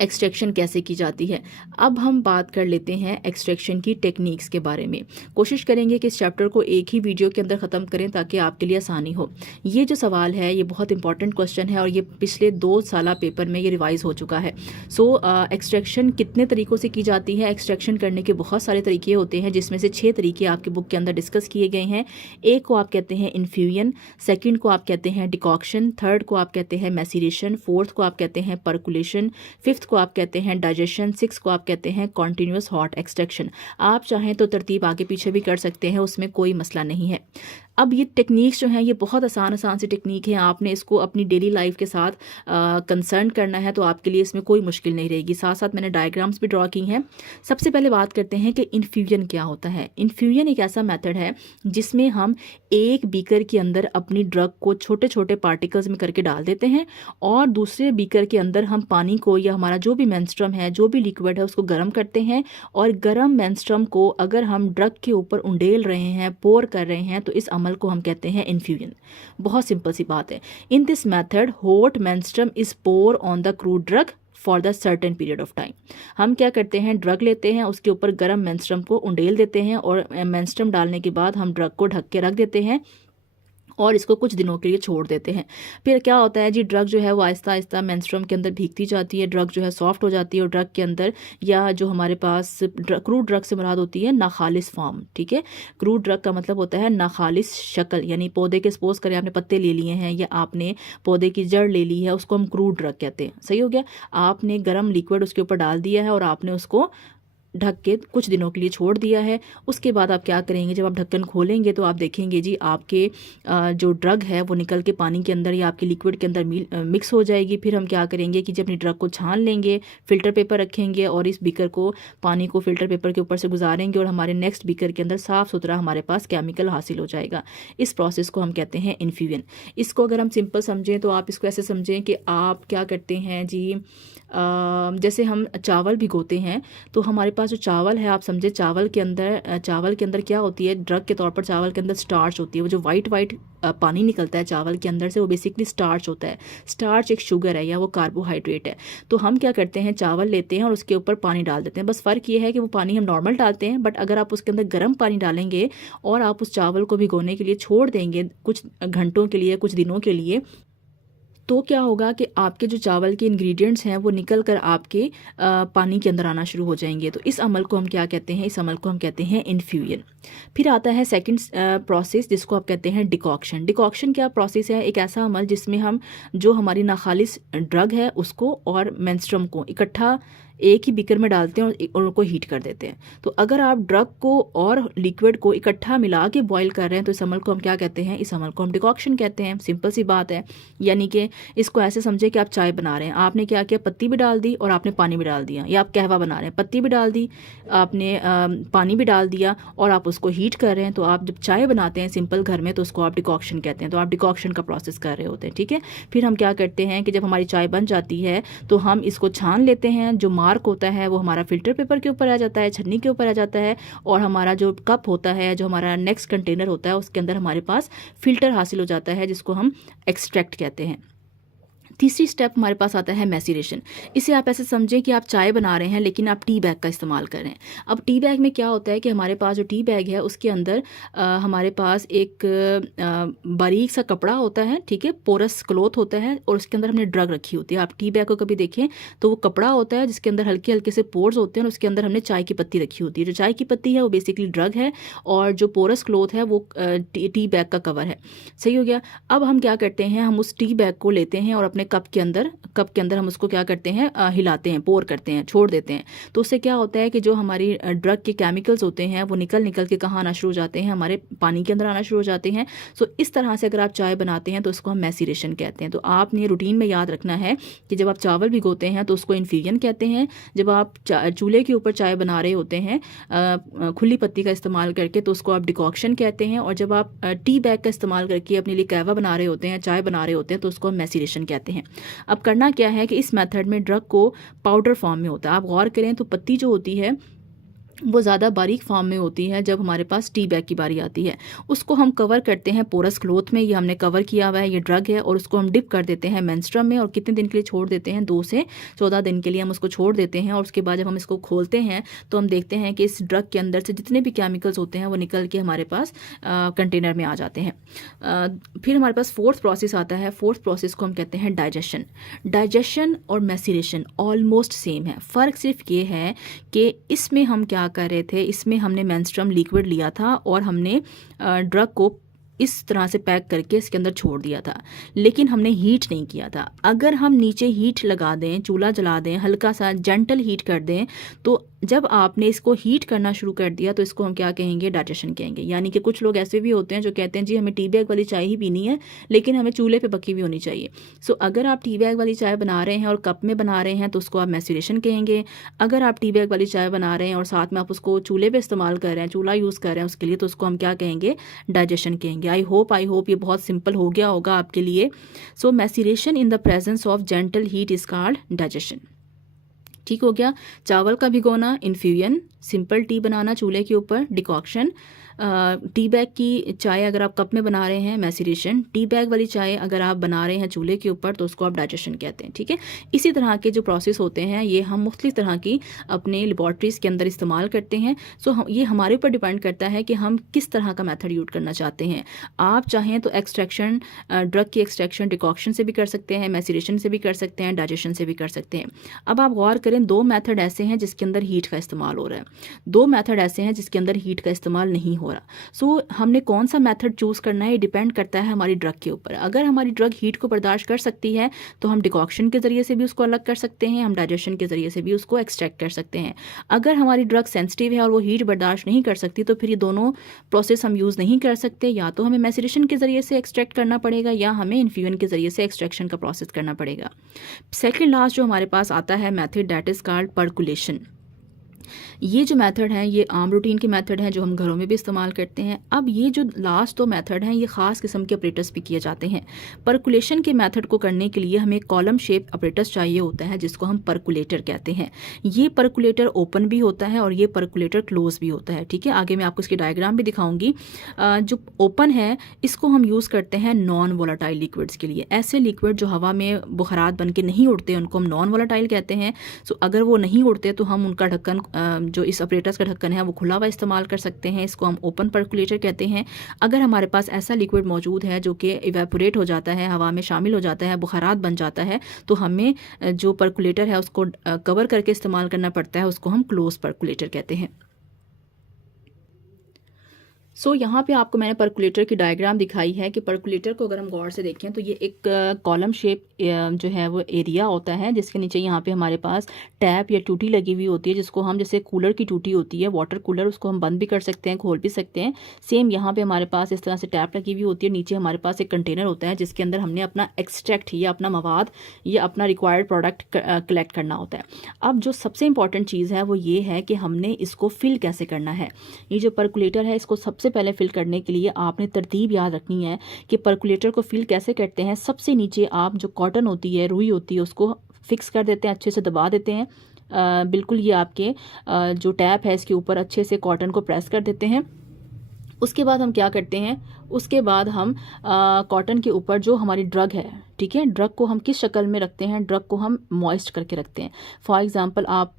एक्सट्रैक्शन कैसे की जाती है। अब हम बात कर लेते हैं एक्सट्रैक्शन की टेक्निक्स के बारे में। कोशिश करेंगे कि इस चैप्टर को एक ही वीडियो के अंदर ख़त्म करें ताकि आपके लिए आसानी हो। ये जो सवाल है ये बहुत इंपॉर्टेंट क्वेश्चन है और ये पिछले 2 साल पेपर में ये रिवाइज़ हो चुका है। एक्सट्रैक्शन कितने तरीक़ों से की जाती है। एक्सट्रैक्शन करने के बहुत सारे तरीके होते हैं, जिसमें से 6 तरीके आपकी बुक के अंदर डिस्कस किए गए हैं। एक को आप कहते हैं इन्फ्यूजन, सेकेंड को आप कहते हैं डिकॉक्शन, थर्ड को आप कहते हैं मैसीरेशन, फोर्थ को आप कहते हैं परकुलेशन, फिफ्थ को आप कहते हैं डाइजेशन, 6 को आप कहते हैं कॉन्टिन्यूस हॉट एक्सट्रैक्शन। आप चाहें तो तरतीब आगे पीछे भी कर सकते हैं, उसमें कोई मसला नहीं है। अब ये टेक्निक्स जो हैं ये बहुत आसान सी टेक्निक है। आपने इसको अपनी डेली लाइफ के साथ कंसर्न करना है तो आपके लिए इसमें कोई मुश्किल नहीं रहेगी। साथ साथ मैंने डायग्राम्स भी ड्रॉ की हैं। सबसे पहले बात करते हैं कि इन्फ्यूजन क्या होता है। इन्फ्यूजन एक ऐसा मेथड है जिसमें हम एक बीकर के अंदर अपनी ड्रग को छोटे छोटे पार्टिकल्स में करके डाल देते हैं और दूसरे बीकर के अंदर हम पानी को या हमारा जो भी मेंस्ट्रुम है, जो भी लिक्विड है, उसको गर्म करते हैं। और गर्म मेंस्ट्रुम को अगर हम ड्रग के ऊपर उंडेल रहे हैं, पोर कर रहे हैं, तो इस अमल को हम कहते हैं इन्फ्यूजन। बहुत सिंपल सी बात है। In this method hot menstruum is pour on the crude drug for the certain period of time. हम क्या करते हैं, ड्रग लेते हैं, उसके ऊपर गर्म मेंस्ट्रुम को उंडेल देते हैं और मेंस्ट्रुम डालने के बाद हम ड्रग को ढक के रख देते हैं और इसको कुछ दिनों के लिए छोड़ देते हैं। फिर क्या होता है जी, ड्रग जो है वो आहिस्ता आहिस्ता मेंस्ट्रुम के अंदर भीगती जाती है, ड्रग जो है सॉफ्ट हो जाती है और ड्रग के अंदर, या जो हमारे पास क्रूड ड्रग से मुराद होती है नाखालिस फॉर्म। ठीक है। क्रूड ड्रग का मतलब होता है नाखालिस शक्ल, यानी पौधे के सपोज करें आपने पत्ते ले लिए हैं या आपने पौधे की जड़ ले ली है, उसको हम क्रूड ड्रग कहते हैं। सही हो गया। आपने गर्म लिक्विड उसके ऊपर डाल दिया है और आपने उसको ढक के कुछ दिनों के लिए छोड़ दिया है। उसके बाद आप क्या करेंगे, जब आप ढक्कन खोलेंगे तो आप देखेंगे जी आपके जो ड्रग है वो निकल के पानी के अंदर या आपके लिक्विड के अंदर मिक्स हो जाएगी। फिर हम क्या करेंगे कि जब अपनी ड्रग को छान लेंगे, फ़िल्टर पेपर रखेंगे और इस बीकर को, पानी को फ़िल्टर पेपर के ऊपर से गुजारेंगे और हमारे नेक्स्ट बीकर के अंदर साफ़ सुथरा हमारे पास केमिकल हासिल हो जाएगा। इस प्रोसेस को हम कहते हैं इन्फ्यूजन। इसको अगर हम सिंपल समझें तो आप इसको ऐसे समझें कि आप क्या करते हैं जी, जैसे हम चावल भिगोते हैं तो हमारे पास जो चावल है, आप समझे चावल के अंदर क्या होती है, ड्रग के तौर पर चावल के अंदर स्टार्च होती है। वो जो वाइट पानी निकलता है चावल के अंदर से, वो बेसिकली स्टार्च होता है। स्टार्च एक शुगर है या वो कार्बोहाइड्रेट है। तो हम क्या करते हैं, चावल लेते हैं और उसके ऊपर पानी डाल देते हैं। बस फ़र्क ये है कि वो पानी हम नॉर्मल डालते हैं, बट अगर आप उसके अंदर गर्म पानी डालेंगे और आप उस चावल को भिगोने के लिए छोड़ देंगे कुछ घंटों के लिए, कुछ दिनों के लिए, तो क्या होगा कि आपके जो चावल के इंग्रेडिएंट्स हैं वो निकल कर आपके पानी के अंदर आना शुरू हो जाएंगे। तो इस अमल को हम क्या कहते हैं, इस अमल को हम कहते हैं इन्फ्यूजन। फिर आता है सेकंड प्रोसेस जिसको आप कहते हैं डिकॉक्शन। डिकॉक्शन क्या प्रोसेस है, एक ऐसा अमल जिसमें हम जो हमारी नाखालिस ड्रग है उसको और मेंस्ट्रुम को इकट्ठा एक ही बीकर में डालते हैं और उनको हीट कर देते हैं। तो अगर आप ड्रग को और लिक्विड को इकट्ठा मिला के बॉईल कर रहे हैं तो इस अमल को हम क्या कहते हैं, इस अमल को हम डिकॉक्शन कहते हैं। सिंपल सी बात है। यानी कि इसको ऐसे समझे कि आप चाय बना रहे हैं, आपने क्या किया, पत्ती भी डाल दी और आपने पानी भी डाल दिया। या आप कहवा बना रहे हैं, पत्ती भी डाल दी, आपने पानी भी डाल दिया और आप उसको हीट कर रहे हैं। तो आप जब चाय बनाते हैं सिंपल घर में तो उसको आप डिकॉक्शन कहते हैं। तो आप डिकॉक्शन का प्रोसेस कर रहे होते हैं, ठीक है। फिर हम क्या करते हैं कि जब हमारी चाय बन जाती है तो हम इसको छान लेते हैं। जो मार्क होता है वो हमारा फिल्टर पेपर के ऊपर आ जाता है, छन्नी के ऊपर आ जाता है, और हमारा जो कप होता है, जो हमारा नेक्स्ट कंटेनर होता है, उसके अंदर हमारे पास फिल्टर हासिल हो जाता है जिसको हम एक्सट्रैक्ट कहते हैं। तीसरी स्टेप हमारे पास आता है मैसीरेशन। इसे आप ऐसे समझें कि आप चाय बना रहे हैं लेकिन आप टी बैग का इस्तेमाल कर रहे हैं। अब टी बैग में क्या होता है कि हमारे पास जो टी बैग है उसके अंदर हमारे पास एक बारीक सा कपड़ा होता है, ठीक है, पोरस क्लॉथ होता है, और उसके अंदर हमने ड्रग रखी होती है। आप टी बैग को कभी देखें तो वो कपड़ा होता है जिसके अंदर हल्के हल्के से पोर्स होते हैं और उसके अंदर हमने चाय की पत्ती रखी होती है। जो चाय की पत्ती है वो बेसिकली ड्रग है और जो पोरस क्लॉथ है वो टी बैग का कवर है। सही हो गया। अब हम क्या करते हैं, हम उस टी बैग को लेते हैं और अपने कप के अंदर हम उसको क्या करते हैं, हिलाते हैं, पोर करते हैं, छोड़ देते हैं। तो उससे क्या होता है कि जो हमारी ड्रग के केमिकल्स होते हैं वो निकल के कहाँ आना शुरू हो जाते हैं, हमारे पानी के अंदर आना शुरू हो जाते हैं। सो इस तरह से अगर आप चाय बनाते हैं तो उसको हम मैसीरेशन कहते हैं। तो आपने रूटीन में याद रखना है कि जब आप चावल भिगोते हैं तो उसको इन्फ्यूजन कहते हैं। जब आप चूल्हे के ऊपर चाय बना रहे होते हैं खुली पत्ती का इस्तेमाल करके तो उसको आप डिकॉक्शन कहते हैं। और जब आप टी बैग का इस्तेमाल करके अपने लिए कहवा बना रहे होते हैं, चाय बना रहे होते हैं, तो उसको हम मैसीरेशन कहते हैं। अब करना क्या है कि इस मेथड में ड्रग को पाउडर फॉर्म में होता है। आप गौर करें तो पत्ती जो होती है वो ज़्यादा बारीक फॉर्म में होती है। जब हमारे पास टी बैग की बारी आती है उसको हम कवर करते हैं पोरस क्लॉथ में, ये हमने कवर किया हुआ है, ये ड्रग है, और उसको हम डिप कर देते हैं मेंस्ट्रुम में। और कितने दिन के लिए छोड़ देते हैं, 2 से 14 दिन के लिए हम उसको छोड़ देते हैं। और उसके बाद जब हम इसको खोलते हैं तो हम देखते हैं कि इस ड्रग के अंदर से जितने भी केमिकल्स होते हैं वो निकल के हमारे पास कंटेनर में आ जाते हैं। फिर हमारे पास फोर्थ प्रोसेस आता है। फोर्थ प्रोसेस को हम कहते हैं डाइजेशन। डाइजेशन और मैसीरेशन ऑलमोस्ट सेम है। फ़र्क सिर्फ ये है कि इसमें हम क्या कर रहे थे, इसमें हमने मेंस्ट्रुम लिक्विड लिया था और हमने ड्रग को इस तरह से पैक करके इसके अंदर छोड़ दिया था, लेकिन हमने हीट नहीं किया था। अगर हम नीचे हीट लगा दें, चूल्हा जला दें, हल्का सा जेंटल हीट कर दें, तो जब आपने इसको हीट करना शुरू कर दिया तो इसको हम क्या कहेंगे, डाइजेशन कहेंगे। यानी कि कुछ लोग ऐसे भी होते हैं जो कहते हैं जी हमें टी बैग वाली चाय ही पीनी है लेकिन हमें चूल्हे पे पकी भी होनी चाहिए। सो अगर आप टी बैग वाली चाय बना रहे हैं और कप में बना रहे हैं तो उसको आप मैसीरेशन कहेंगे। अगर आप टी बैग वाली चाय बना रहे हैं और साथ में आप उसको चूल्हे पे इस्तेमाल कर रहे हैं, चूल्हा यूज़ कर रहे हैं उसके लिए, तो उसको हम क्या कहेंगे, डाइजेशन कहेंगे। आई होप ये बहुत सिंपल हो गया होगा आपके लिए। So maceration in the presence of gentle heat is called digestion. ठीक हो गया। चावल का भिगोना इन्फ्यूजन, सिंपल टी बनाना चूल्हे के ऊपर डिकॉक्शन, टी बैग की चाय अगर आप कप में बना रहे हैं मैसीरेशन, टी बैग वाली चाय अगर आप बना रहे हैं चूल्हे के ऊपर तो उसको आप डाइजेशन कहते हैं। ठीक है। इसी तरह के जो प्रोसेस होते हैं ये हम मुख्तलिफ तरह की अपने लेबॉर्ट्रीज़ के अंदर इस्तेमाल करते हैं। सो ये हमारे ऊपर डिपेंड करता है कि हम किस तरह का मेथड यूज करना चाहते हैं। आप चाहें तो एक्सट्रैक्शन, ड्रग की एक्सट्रैक्शन डिकॉक्शन से भी कर सकते हैं, मैसीरेशन से भी कर सकते हैं, डाइजेशन से भी कर सकते हैं। अब आप गौर करें, 2 मेथड ऐसे हैं जिसके अंदर हीट का इस्तेमाल हो रहा है, 2 मेथड ऐसे हैं जिसके अंदर हीट का इस्तेमाल नहीं हो हो रहा। सो हमने कौन सा मेथड चूज़ करना है, ये डिपेंड करता है हमारी ड्रग के ऊपर। अगर हमारी ड्रग हीट को बर्दाश्त कर सकती है तो हम डिकॉक्शन के ज़रिए से भी उसको अलग कर सकते हैं, हम डाइजेशन के ज़रिए से भी उसको एक्सट्रैक्ट कर सकते हैं। अगर हमारी ड्रग सेंसिटिव है और वो हीट बर्दाश्त नहीं कर सकती तो फिर ये दोनों प्रोसेस हम यूज़ नहीं कर सकते। या तो हमें मैसेरेशन के ज़रिए से एक्सट्रैक्ट करना पड़ेगा या हमें इन्फ्यूजन के ज़रिए से एक्सट्रैक्शन का प्रोसेस करना पड़ेगा। सेकेंड लास्ट जो हमारे पास आता है method, that is called percolation. ये जो मेथड हैं ये आम रूटीन के मेथड हैं जो हम घरों में भी इस्तेमाल करते हैं। अब ये जो लास्ट दो मेथड हैं ये ख़ास किस्म के ऑपरेटर्स भी किए जाते हैं। परकुलेशन के मेथड को करने के लिए हमें कॉलम शेप ऑपरेटर्स चाहिए होता है जिसको हम परकुलेटर कहते हैं। ये परकुलेटर ओपन भी होता है और ये परकुलेटर क्लोज भी होता है। ठीक है, आगे मैं आपको इसकी डायग्राम भी दिखाऊंगी। जो ओपन है इसको हम यूज़ करते हैं नॉन वोलाटाइल लिक्विड्स के लिए। ऐसे लिक्विड जो हवा में बुखारात बन के नहीं उड़ते उनको हम नॉन वोलाटाइल कहते हैं। सो अगर वो नहीं उड़ते तो हम उनका ढक्कन जो इस ऑपरेटर्स का ढक्कन है वो खुला हुआ इस्तेमाल कर सकते हैं। इसको हम ओपन परकुलेटर कहते हैं। अगर हमारे पास ऐसा लिक्विड मौजूद है जो कि इवेपोरेट हो जाता है, हवा में शामिल हो जाता है, बुखारात बन जाता है, तो हमें जो परकुलेटर है उसको कवर करके इस्तेमाल करना पड़ता है, उसको हम क्लोज परकुलेटर कहते हैं। सो यहाँ पे आपको मैंने परकुलेटर की डायग्राम दिखाई है कि परकुलेटर को अगर हम गौर से देखें तो ये एक कॉलम शेप जो है वो एरिया होता है जिसके नीचे यहाँ पे हमारे पास टैप या टूटी लगी हुई होती है, जिसको हम जैसे कूलर की टूटी होती है, वाटर कूलर, उसको हम बंद भी कर सकते हैं, खोल भी सकते हैं। सेम यहाँ पे हमारे पास इस तरह से टैप लगी हुई होती है, नीचे हमारे पास एक कंटेनर होता है जिसके अंदर हमने अपना एक्सट्रैक्ट या अपना मवाद या अपना रिक्वायर्ड प्रोडक्ट कलेक्ट करना होता है। अब जो सबसे इंपॉर्टेंट चीज़ है वो ये है कि हमने इसको फिल कैसे करना है। ये जो परकुलेटर है इसको सबसे पहले फिल करने के लिए आपने तरतीब याद रखनी है कि परकुलेटर को फिल कैसे करते हैं। सबसे नीचे आप जो कॉटन होती है, रुई होती है, उसको फिक्स कर देते हैं, अच्छे से दबा देते हैं। बिल्कुल ये आपके जो टैप है इसके ऊपर अच्छे से कॉटन को प्रेस कर देते हैं। उसके बाद हम क्या करते हैं, उसके बाद हम कॉटन के ऊपर जो हमारी ड्रग है, ठीक है, ड्रग को हम किस शक्ल में रखते हैं, ड्रग को हम मॉइस्ट करके रखते हैं। फॉर एग्जांपल आप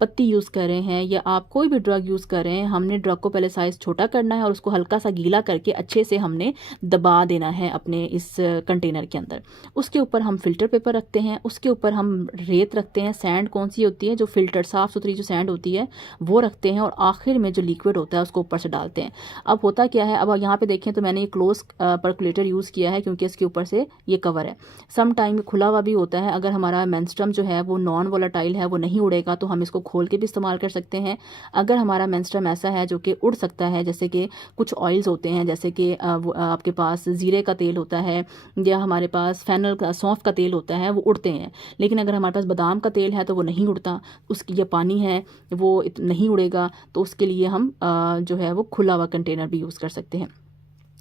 पत्ती यूज़ कर रहे हैं या आप कोई भी ड्रग यूज़ कर रहे हैं, हमने ड्रग को पहले साइज़ छोटा करना है और उसको हल्का सा गीला करके अच्छे से हमने दबा देना है अपने इस कंटेनर के अंदर। उसके ऊपर हम फिल्टर पेपर रखते हैं, उसके ऊपर हम रेत रखते हैं, सैंड कौन सी होती है जो फिल्टर साफ़ सुथरी जो सैंड होती है वो रखते हैं, और आखिर में जो लिक्विड होता है उसको ऊपर से डालते हैं। अब होता क्या है, अब यहाँ पे देखें तो मैंने ये क्लोज परकुलेटर यूज़ किया है क्योंकि इसके ऊपर से ये कवर है। सम टाइम खुला हुआ भी होता है। अगर हमारा मेंस्ट्रुम जो है वो नॉन वोलाटाइल है, वो नहीं उड़ेगा, तो हम इसको खोल के भी इस्तेमाल कर सकते हैं। अगर हमारा मेंस्ट्रुम ऐसा है जो कि उड़ सकता है, जैसे कि कुछ ऑयल्स होते हैं, जैसे कि आपके पास ज़ीरे का तेल होता है या हमारे पास फैनल का, सौंफ का तेल होता है, वो उड़ते हैं। लेकिन अगर हमारे पास बादाम का तेल है तो वो नहीं उड़ता, उसकी या पानी है वो नहीं उड़ेगा, तो उसके लिए हम जो है वो खुला हुआ कंटेनर भी यूज़ कर सकते हैं।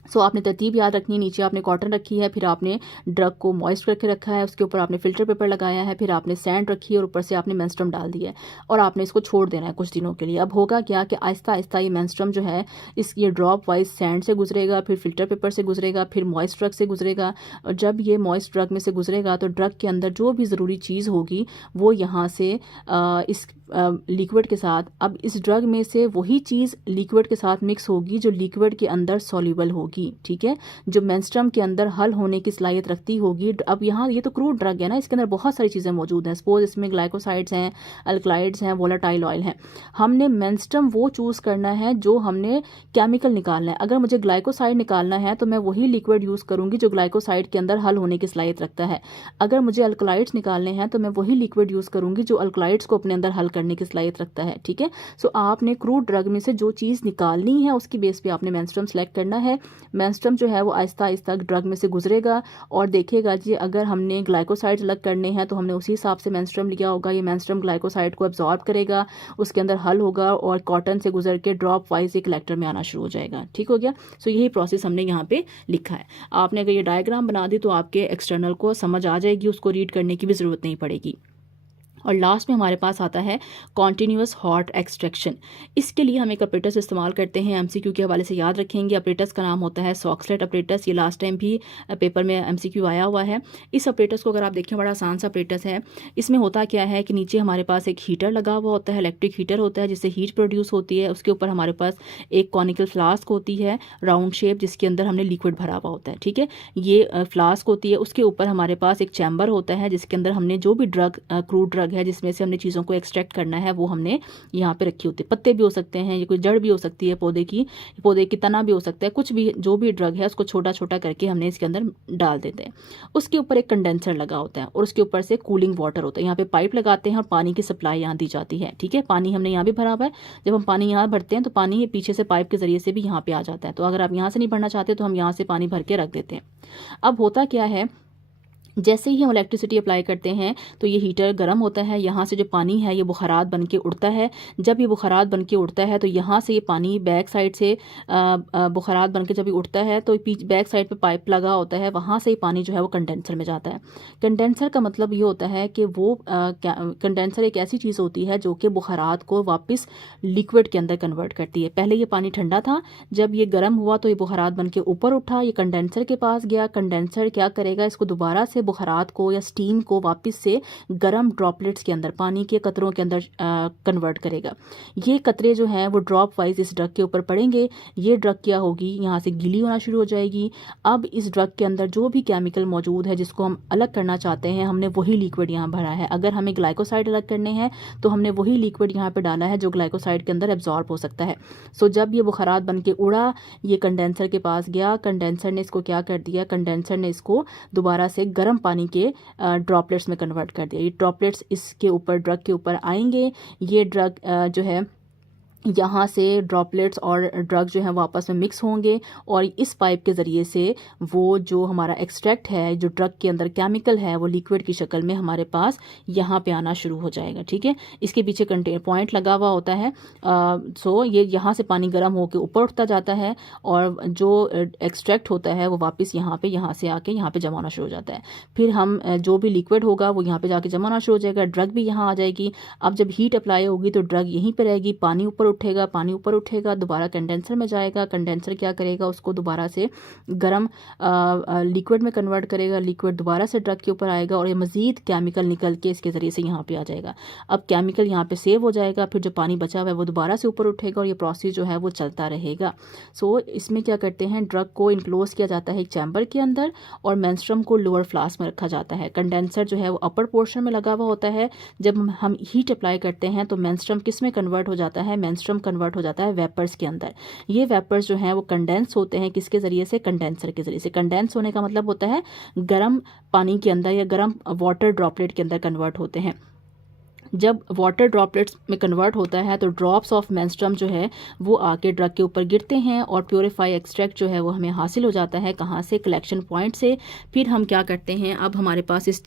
सो आपने तरतीब याद रखनी है। नीचे आपने कॉटन रखी है, फिर आपने ड्रग को मॉइस्ट करके रखा है, उसके ऊपर आपने फिल्टर पेपर लगाया है, फिर आपने सैंड रखी है और ऊपर से आपने मेंस्ट्रुम डाल दिया है और आपने इसको छोड़ देना है कुछ दिनों के लिए। अब होगा क्या कि आहिस्ता आहिस्ता ये मेंस्ट्रुम जो है ये ड्रॉप वाइज सैंड से गुजरेगा, फिर फिल्टर पेपर से गुजरेगा, फिर मॉइस्ट ड्रग से गुजरेगा, और जब ये मॉइस्ट ड्रग में से गुजरेगा तो ड्रग के अंदर जो भी ज़रूरी चीज़ होगी वो यहाँ से इस लिक्विड के साथ, अब इस ड्रग में से वही चीज़ लिक्विड के साथ मिक्स होगी जो लिक्विड के अंदर सॉल्यूबल होगी, ठीक है, जो मेंस्ट्रुम के अंदर हल होने की सलाहियत रखती होगी। अब यहाँ ये तो क्रूड ड्रग है ना, इसके अंदर बहुत सारी चीज़ें मौजूद हैं। सपोज इसमें ग्लाइकोसाइड्स हैं, अल्कलाइड्स हैं, वोलाटाइल ऑयल हैं। हमने मेंस्ट्रुम वो चूज़ करना है जो हमने केमिकल निकालना है। अगर मुझे ग्लाइकोसाइड निकालना है तो मैं वही लिक्विड यूज़ करूँगी जो ग्लाइकोसाइड के अंदर हल होने की सलाहियत रखता है। अगर मुझे अल्कलाइड्स निकालने हैं तो मैं वही लिक्विड यूज़ करूँगी जो अल्कलाइड्स को अपने अंदर हल करने की सलाहियत रखता है, ठीक है। सो आपने क्रूड ड्रग में से जो चीज़ निकालनी है उसकी बेस पे आपने मेंस्ट्रुम सेलेक्ट करना है। मेंस्ट्रुम जो है वो आहिस्ता आहिस्ता ड्रग में से गुजरेगा और देखेगा जी अगर हमने ग्लाइकोसाइड अलग करने हैं तो हमने उसी हिसाब से मेंस्ट्रुम लिया होगा। ये मेंस्ट्रुम ग्लाइकोसाइड को एब्जॉर्ब करेगा, उसके अंदर हल होगा और कॉटन से गुजर के ड्रॉप वाइज एक कलेक्टर में आना शुरू हो जाएगा, ठीक हो गया। सो यही प्रोसेस हमने यहाँ पे लिखा है। आपने अगर ये डायग्राम बना दी तो आपके एक्सटर्नल को समझ आ जाएगी, उसको रीड करने की भी ज़रूरत नहीं पड़ेगी। और लास्ट में हमारे पास आता है कॉन्टीन्यूअस हॉट एक्सट्रैक्शन। इसके लिए हम एक ऑपरेटर्स इस्तेमाल करते हैं, एमसीक्यू के हवाले से याद रखेंगे। ऑपरेटर्स का नाम होता है सॉक्सलेट ऑपरेटर्स। ये लास्ट टाइम भी पेपर में एमसीक्यू आया हुआ है। इस ऑपरेटर्स को अगर आप देखें बड़ा आसान सा ऑपरेटर्स है। इसमें होता क्या है कि नीचे हमारे पास एक हीटर लगा हुआ होता है, इलेक्ट्रिक हीटर होता है जिससे हीट प्रोड्यूस होती है। उसके ऊपर हमारे पास एक कॉनिकल फ्लास्क होती है राउंड शेप, जिसके अंदर हमने लिक्विड भरा हुआ होता है, ठीक है। ये फ्लास्क होती है, उसके ऊपर हमारे पास एक चैम्बर होता है जिसके अंदर हमने जो भी ड्रग क्रूड ड्रग ड्रग है जिसमें से हमने चीज़ों को एक्सट्रैक्ट करना है वो हमने यहाँ पे रखी होती है। पत्ते भी हो सकते हैं, ये कोई जड़ भी हो सकती है पौधे की तना भी हो सकता है, कुछ भी जो भी ड्रग है उसको छोटा छोटा करके हमने इसके अंदर डाल देते हैं। उसके ऊपर एक कंडेंसर लगा होता है और उसके ऊपर से कूलिंग वाटर होता है। यहाँ पे पाइप लगाते हैं और पानी की सप्लाई यहाँ दी जाती है। ठीक है, पानी हमने यहाँ भी भरा हुआ है। जब हम पानी यहाँ भरते हैं तो पानी पीछे से पाइप के जरिए से भी यहाँ पे आ जाता है। तो अगर आप यहाँ से नहीं भरना चाहते तो हम यहाँ से पानी भर के रख देते हैं। अब होता क्या है, जैसे ही हम इलेक्ट्रिसिटी अप्लाई करते हैं तो ये हीटर गर्म होता है, यहाँ से जो पानी है ये बुखारात बन के उड़ता है। जब ये बुखारात बन के उड़ता है तो यहाँ से ये पानी बैक साइड से बुखारात बन के जब ये उड़ता है तो बैक साइड पे पाइप लगा होता है, वहाँ से ही पानी जो है वो कंडेंसर में जाता है। कंडेंसर का मतलब ये होता है कि वो कंडेंसर एक ऐसी चीज़ होती है जो कि बुखारात को वापस लिक्विड के अंदर कन्वर्ट करती है। पहले ये पानी ठंडा था, जब ये गर्म हुआ तो ये बुखारात बन के ऊपर उठा, ये कंडेंसर के पास गया। कंडेंसर क्या करेगा, इसको दोबारा से बुखारात को या स्टीम को वापस से गर्म ड्रॉपलेट्स के अंदर, पानी के कतरों के अंदर कन्वर्ट करेगा। ये कतरे जो हैं वो ड्रॉप वाइज इस ड्रग के ऊपर पड़ेंगे। ये ड्रग क्या होगी, यहाँ से गीली होना शुरू हो जाएगी। अब इस ड्रग के अंदर जो भी केमिकल मौजूद है जिसको हम अलग करना चाहते हैं, हमने वही लिक्विड यहाँ भरा है। अगर हमें ग्लाइकोसाइड अलग करने हैं तो हमने वही लिक्विड यहाँ पे डाला है जो ग्लाइकोसाइड के अंदर एब्जॉर्ब हो सकता है। सो जब ये बुखारात बन के उड़ा, ये कंडेंसर के पास गया, कंडेंसर ने इसको क्या कर दिया, कंडेंसर ने इसको दोबारा से गर्म पानी के ड्रॉपलेट्स में कन्वर्ट कर दिया। ये ड्रॉपलेट्स इसके ऊपर ड्रग के ऊपर आएंगे। ये ड्रग जो है यहाँ से ड्रॉपलेट्स और ड्रग जो है वो आपस में मिक्स होंगे और इस पाइप के ज़रिए से वो जो हमारा एक्सट्रैक्ट है, जो ड्रग के अंदर केमिकल है, वो लिक्विड की शक्ल में हमारे पास यहाँ पे आना शुरू हो जाएगा। ठीक है, इसके पीछे पॉइंट लगा हुआ होता है। सो ये यहाँ से पानी गर्म होकर ऊपर उठता जाता है और जो एक्सट्रैक्ट होता है वो वापस यहाँ से आके यहाँ पे जमा होना शुरू हो जाता है। फिर हम जो भी लिक्विड होगा वो यहाँ पे जाके जमा होना शुरू हो जाएगा, ड्रग भी यहाँ आ जाएगी। अब जब हीट अप्लाई होगी तो ड्रग यहीं पर रहेगी, पानी ऊपर उठेगा, दोबारा कंडेंसर में जाएगा। कंडेंसर क्या करेगा, उसको दोबारा से गर्म लिक्विड में कन्वर्ट करेगा। लिक्विड दोबारा से ड्रग के ऊपर आएगा और ये मज़ीद केमिकल निकल के इसके ज़रिए से यहाँ पे आ जाएगा। अब केमिकल यहाँ पे सेव हो जाएगा, फिर जो पानी बचा हुआ है वो दोबारा से ऊपर उठेगा और ये प्रोसेस जो है वो चलता रहेगा। सो इसमें क्या करते हैं, ड्रग को इनक्लोज किया जाता है एक चैम्बर के अंदर और मेंस्ट्रुम को लोअर फ्लास्क में रखा जाता है। कंडेंसर जो है वो अपर पोर्शन में लगा हुआ होता है। जब हम हीट अप्लाई करते हैं तो मेंस्ट्रुम किस में कन्वर्ट हो जाता है, मेंस्ट्रुम कन्वर्ट हो जाता है वेपर्स के अंदर। ये वेपर्स जो हैं वो कंडेंस होते हैं किसके ज़रिए से, कंडेंसर के ज़रिए से। कंडेंस होने का मतलब होता है गर्म पानी के अंदर या गर्म वाटर ड्रॉपलेट के अंदर कन्वर्ट होते हैं। जब वाटर ड्रॉपलेट्स में कन्वर्ट होता है तो ड्रॉप्स ऑफ मेंस्ट्रुम जो है वो आके ड्रग के ऊपर गिरते हैं और प्योरीफाई एक्सट्रैक्ट जो है वो हमें हासिल हो जाता है। कहाँ से, कलेक्शन पॉइंट से। फिर हम क्या करते हैं, अब हमारे पास इस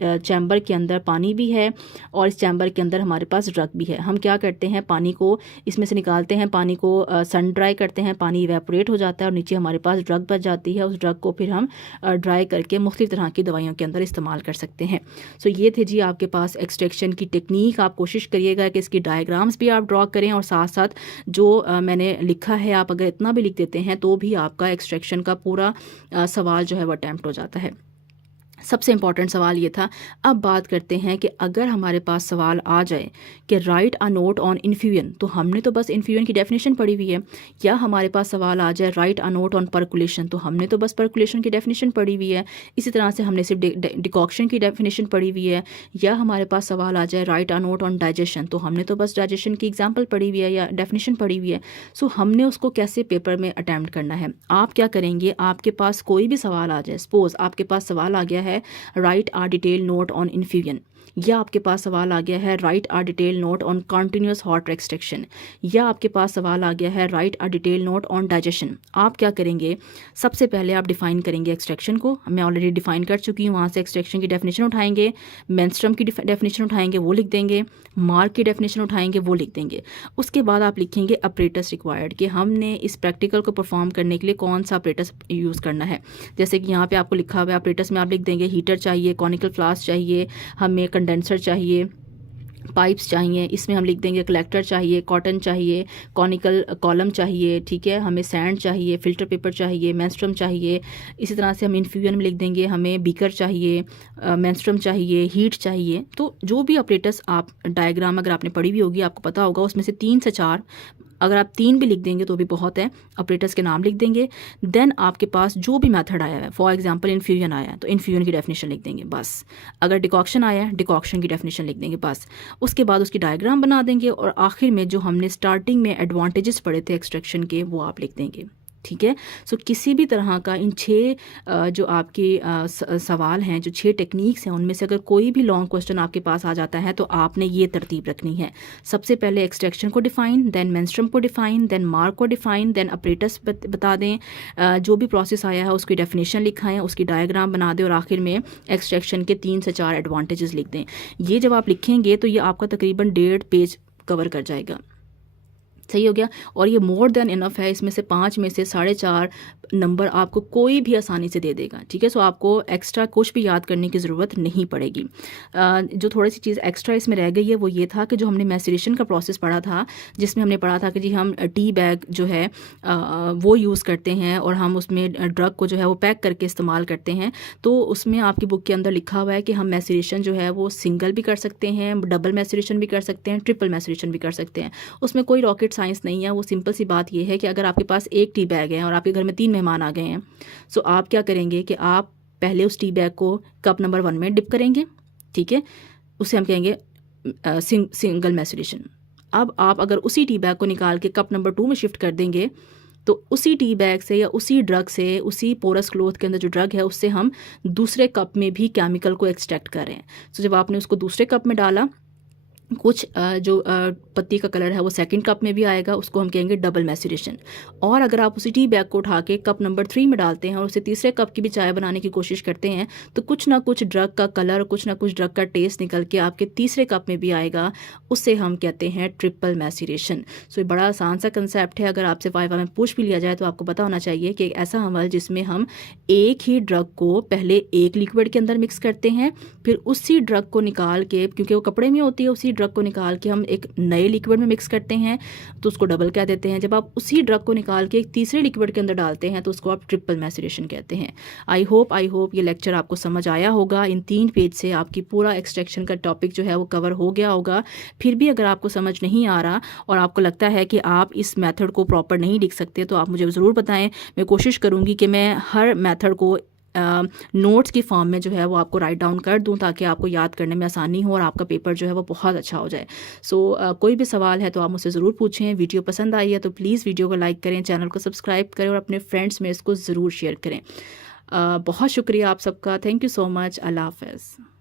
चैम्बर के अंदर पानी भी है और इस चैम्बर के अंदर हमारे पास ड्रग भी है। हम क्या करते हैं, पानी को इसमें से निकालते हैं, पानी को सन ड्राई करते हैं, पानी इवेपोरेट हो जाता है और नीचे हमारे पास ड्रग बच जाती है। उस ड्रग को फिर हम ड्राई करके मुख्तलिफ तरह की दवाइयों के अंदर इस्तेमाल कर सकते हैं। सो ये थे जी आपके पास एक्सट्रैक्शन की टेक्निक। आप कोशिश करिएगा कि इसकी डायग्राम्स भी आप ड्रॉ करें और साथ साथ जो मैंने लिखा है आप अगर इतना भी लिख देते हैं तो भी आपका एक्सट्रैक्शन का पूरा सवाल जो है वो अटैम्प्ट हो जाता है। सबसे इम्पॉर्टेंट सवाल ये था। अब बात करते हैं कि अगर हमारे पास सवाल आ जाए कि right a note on infusion, तो हमने तो बस इन्फ्यूजन की डेफिनेशन पढ़ी हुई है। या हमारे पास सवाल आ जाए right a note on percolation, तो हमने तो बस परकुलेशन की डेफिनेशन पढ़ी हुई है। इसी तरह से हमने सिर्फ डिकॉक्शन की डेफिनेशन पढ़ी हुई है। या हमारे पास सवाल आ जाए right a note on digestion, तो हमने तो बस डाइजेशन की एग्जाम्पल पढ़ी हुई है या डेफिनेशन पढ़ी हुई है। सो हमने उसको कैसे पेपर में अटैम्प्ट करना है। आप क्या करेंगे, आपके पास कोई भी सवाल आ जाए, सपोज आपके पास सवाल आ गया है right a detail note on infusion, या आपके पास सवाल आ गया है right a detail note on continuous hot extraction, या आपके पास सवाल आ गया है right a detail note on digestion. आप क्या करेंगे, सबसे पहले आप डिफाइन करेंगे एक्सट्रैक्शन को। मैं ऑलरेडी डिफाइन कर चुकी हूँ, वहाँ से एक्सट्रैक्शन की डेफिनेशन उठाएंगे, मेंस्ट्रुम की डेफिनेशन उठाएंगे वो लिख देंगे, मार्क की डेफिनेशन उठाएंगे वो लिख देंगे। उसके बाद आप लिखेंगे अपरेटस रिक्वायर्ड, कि हमने इस प्रैक्टिकल को परफॉर्म करने के लिए कौन सा अपरेटस यूज़ करना है। जैसे कि यहाँ पे आपको लिखा हुआ है अपरेटस में आप लिख देंगे हीटर चाहिए, कॉनिकल फ्लास्क चाहिए, हमें कंडेंसर चाहिए, पाइप्स चाहिए, इसमें हम लिख देंगे कलेक्टर चाहिए, कॉटन चाहिए, कॉनिकल कॉलम चाहिए, ठीक है, हमें सैंड चाहिए, फिल्टर पेपर चाहिए, मेंस्ट्रुम चाहिए। इसी तरह से हम इन्फ्यूजन में लिख देंगे हमें बीकर चाहिए, मेंस्ट्रुम चाहिए, हीट चाहिए। तो जो भी ऑपरेटर्स आप डायग्राम अगर आपने पढ़ी हुई होगी आपको पता होगा उसमें से 3 से 4 अगर आप 3 भी लिख देंगे तो भी बहुत है, ऑपरेटर्स के नाम लिख देंगे। देन आपके पास जो भी मेथड आया है, फॉर एग्जांपल इन्फ्यूजन आया है तो इन्फ्यूजन की डेफिनेशन लिख देंगे बस। अगर डिकॉक्शन आया है, डिकॉक्शन की डेफिनेशन लिख देंगे बस। उसके बाद उसकी डायग्राम बना देंगे और आखिर में जो हमने स्टार्टिंग में एडवांटेजेस पढ़े थे एक्सट्रैक्शन के वो आप लिख देंगे। ठीक है। सो किसी भी तरह का इन 6 जो आपके सवाल हैं, जो 6 टेक्निक्स हैं, उनमें से अगर कोई भी लॉन्ग क्वेश्चन आपके पास आ जाता है तो आपने ये तरतीब रखनी है। सबसे पहले एक्सट्रैक्शन को डिफाइन, देन मेंस्ट्रुम को डिफाइन, देन मार्क को डिफाइन, देन ऑपरेटर्स बता दें, जो भी प्रोसेस आया है उसकी डेफिनेशन लिखाएं, उसकी डायग्राम बना दें और आखिर में एक्सट्रैक्शन के 3 से 4 एडवांटेजेस लिख दें। ये जब आप लिखेंगे तो ये आपका तकरीबन 1.5 पेज कवर कर जाएगा। सही हो गया। और ये मोर देन इनफ है। इसमें से 5 में से 4.5 नंबर आपको कोई भी आसानी से दे देगा। ठीक है। सो आपको एक्स्ट्रा कुछ भी याद करने की ज़रूरत नहीं पड़ेगी। जो थोड़ी सी चीज़ एक्स्ट्रा इसमें रह गई है वो ये था कि जो हमने मैसरेशन का प्रोसेस पढ़ा था, जिसमें हमने पढ़ा था कि जी हम टी बैग जो है वो यूज़ करते हैं और हम उसमें ड्रग को जो है वो पैक करके इस्तेमाल करते हैं। तो उसमें आपकी बुक के अंदर लिखा हुआ है कि हम मैसरेशन जो है वो सिंगल भी कर सकते हैं, डबल मैसरेशन भी कर सकते हैं, ट्रिपल मैसरेशन भी कर सकते हैं। उसमें कोई रॉकेट साइंस नहीं है। वो सिंपल सी बात ये है कि अगर आपके पास एक टी बैग है और आपके घर में 3 मेहमान आ गए हैं, सो आप क्या करेंगे कि आप पहले उस टी बैग को कप नंबर 1 में डिप करेंगे। ठीक है। उसे हम कहेंगे सिंगल मैसरेशन। अब आप अगर उसी टी बैग को निकाल के कप नंबर 2 में शिफ्ट कर देंगे तो उसी टी बैग से या उसी ड्रग से, उसी पोरस क्लोथ के अंदर जो ड्रग है उससे हम दूसरे कप में भी केमिकल को एक्सट्रैक्ट कर रहे हैं। सो जब आपने उसको दूसरे कप में डाला, कुछ जो पत्ती का कलर है वो सेकंड कप में भी आएगा, उसको हम कहेंगे डबल मैसरेशन। और अगर आप उसी टी बैग को उठा के कप नंबर 3 में डालते हैं और उसे तीसरे कप की भी चाय बनाने की कोशिश करते हैं तो कुछ ना कुछ ड्रग का कलर, कुछ ना कुछ ड्रग का टेस्ट निकल के आपके तीसरे कप में भी आएगा। उससे हम कहते हैं ट्रिपल मैसरेशन। सो ये बड़ा आसान सा कंसेप्ट है। अगर आपसे वाइवा में पूछ भी लिया जाए तो आपको पता होना चाहिए कि एक ऐसा अमल जिसमें हम एक ही ड्रग को पहले एक लिक्विड के अंदर मिक्स करते हैं, फिर उसी ड्रग को निकाल के, क्योंकि वो कपड़े में होती है, उसी ड्रग को निकाल के हम एक नए लिक्विड में मिक्स करते हैं तो उसको डबल कह देते हैं। जब आप उसी ड्रग को निकाल के एक तीसरे लिक्विड के अंदर डालते हैं तो उसको आप ट्रिपल मैसरेशन कहते हैं। आई होप ये लेक्चर आपको समझ आया होगा। इन 3 पेज से आपकी पूरा एक्सट्रैक्शन का टॉपिक जो है वो कवर हो गया होगा। फिर भी अगर आपको समझ नहीं आ रहा और आपको लगता है कि आप इस मेथड को प्रॉपर नहीं लिख सकते तो आप मुझे ज़रूर बताएं। मैं कोशिश करूँगी कि मैं हर मेथड को नोट्स की फॉर्म में जो है वो आपको राइट डाउन कर दूं ताकि आपको याद करने में आसानी हो और आपका पेपर जो है वो बहुत अच्छा हो जाए। सो कोई भी सवाल है तो आप मुझसे ज़रूर पूछें। वीडियो पसंद आई है तो प्लीज़ वीडियो को लाइक करें, चैनल को सब्सक्राइब करें और अपने फ्रेंड्स में इसको ज़रूर शेयर करें। बहुत शुक्रिया आप सबका। Thank you so much. अल्लाह हाफ़िज़।